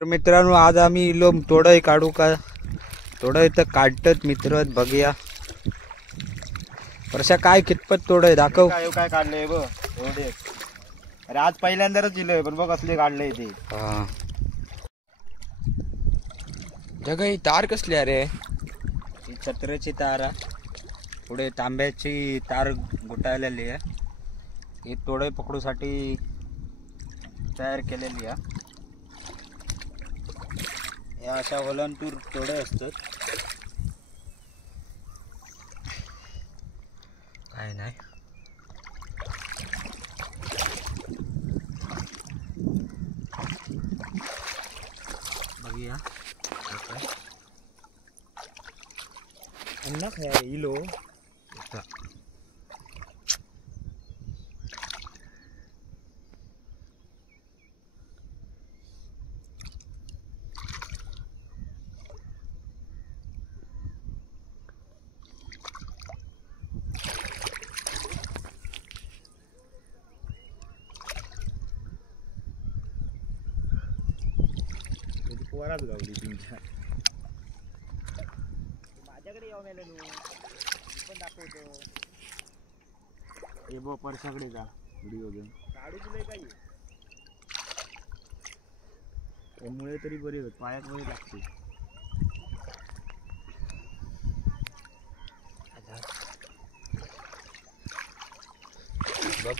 तर मित्रांनो आज आम्ही इलो तोडय काढू का तोडय तर काढतात मित्र बघूया वर्षा काय कितपत तोडय दाखव काय काढलंय बघ एवढे. अरे आज पहिल्यांदाच दिलंय पण बघ कसले काढलंय ते. जग ही तार कसली अरे ही छत्र्याची तार पुढे तांब्याची तार गुटाळलेली आहे. ही तोडय पकडूसाठी तयार केलेली आहे. या अशा होलांतूर तोडे असतात. काय नाही बघूया अन्ना काय इलो पोराच गावली तुमच्या. माझ्याकडे येऊन आले पण दाखवतो. हे बघ परशाकडे जा व्हिडिओ घेऊन काढू तुला काही त्यामुळे तरी बरी होत पायात मध्ये लागते. बघ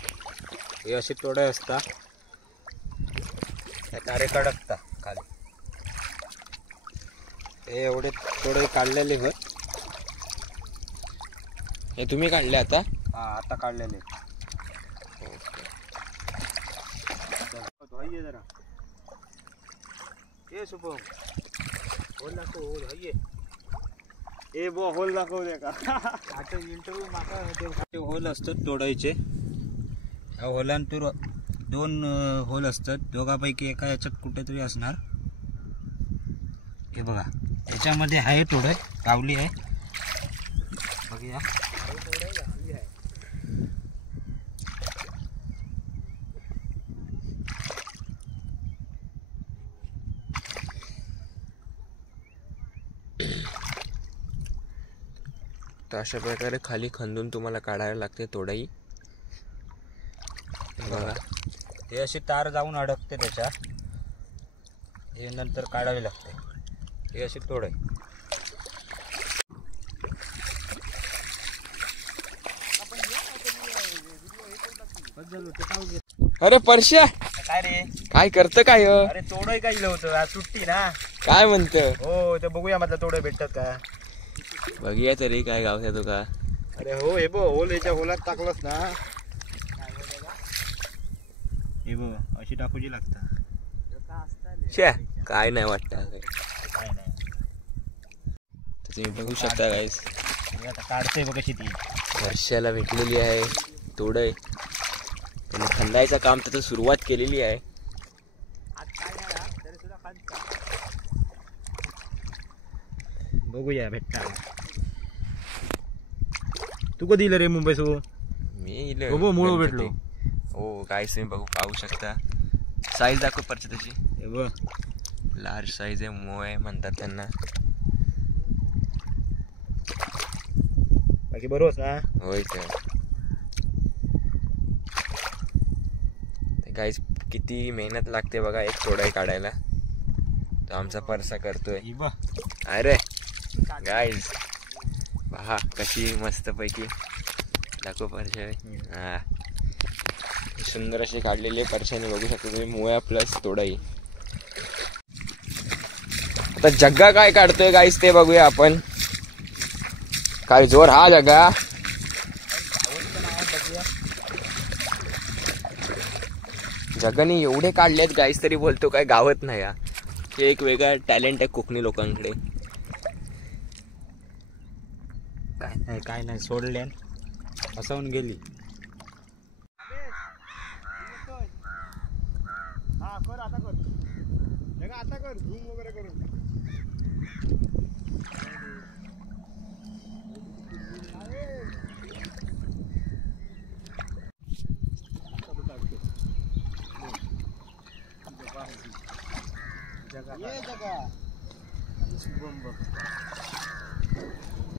हे अशी तोडे असता तारे कडकता खाली. हे एवढे तोडे काढलेले होत. हे तुम्ही काढले आता? हा आता काढलेले. जरा ये शुभम होल दाखव होल हये ए बो होल दाखव दे का आता इंटरव्ह्यू माका होल असतात तोडायचे. या होलांतूर दोन होल असतात. दोघांपैकी एका याच्यात कुठेतरी असणार. हे बघा याच्यामध्ये आहे थोडं गावली आहे बघूया. तर अशा प्रकारे खाली खंदून तुम्हाला काढायला लागते तोडाई. बघा हे अशी तार जाऊन अडकते त्याच्या. हे नंतर काढावी लागते. हे अशी तोड आहे. अरे परश्या काय रे काय करतं काय? अरे तोडय काय इलं होतं आज सुट्टी ना. काय म्हणत? हो ते बघूया मधला तोडे भेटतात का बघूया तरी काय गावच्या तुका. अरे हो हे बघ होल याच्या होलात टाकलंस ना. हे बघ अशी टाकूची लागतात. शे काय नाही वाटत. काय नाही तर तुम्ही बघू शकता गाईस आता काढतोय बघ कशी ती. वर्षाला भेटलेली आहे तोडय. त्यांनी खंदायचं काम त्याचं सुरुवात केलेली आहे. बघूया भेटता. तू कधी इलं रे मुंबई सो? मी मुळ भेटलो. हो गाईस तुम्ही पाहू शकता. साईज दाखव परत त्याची. हे बघ लार्ज साईज आहे. मोय म्हणतात त्यांना. बाकी बरोबर ना. होय तर गाईस किती मेहनत लागते बघा एक तोडाई काढायला. तो आमचा परसा करतोय. अरे गाईस पहा कशी मस्त पैकी दाखव परशा. हा सुंदर अशी काढलेली आहे परशाने. बघू शकता तुम्ही मोया प्लस तोडाई. आता जग्गा काय काढतोय गाईस ते बघूया आपण. काय जोर हा जग्गा. जगाने एवढे काढलेत गाईस तरी बोलतो काय गावत नाही. हे एक वेगळा टॅलेंट आहे कोकणी लोकांकडे. काय नाही सोडले फसवून गेली. हा कर आता कर आता कर झूम वगैरे करून. जगा शुभम बघ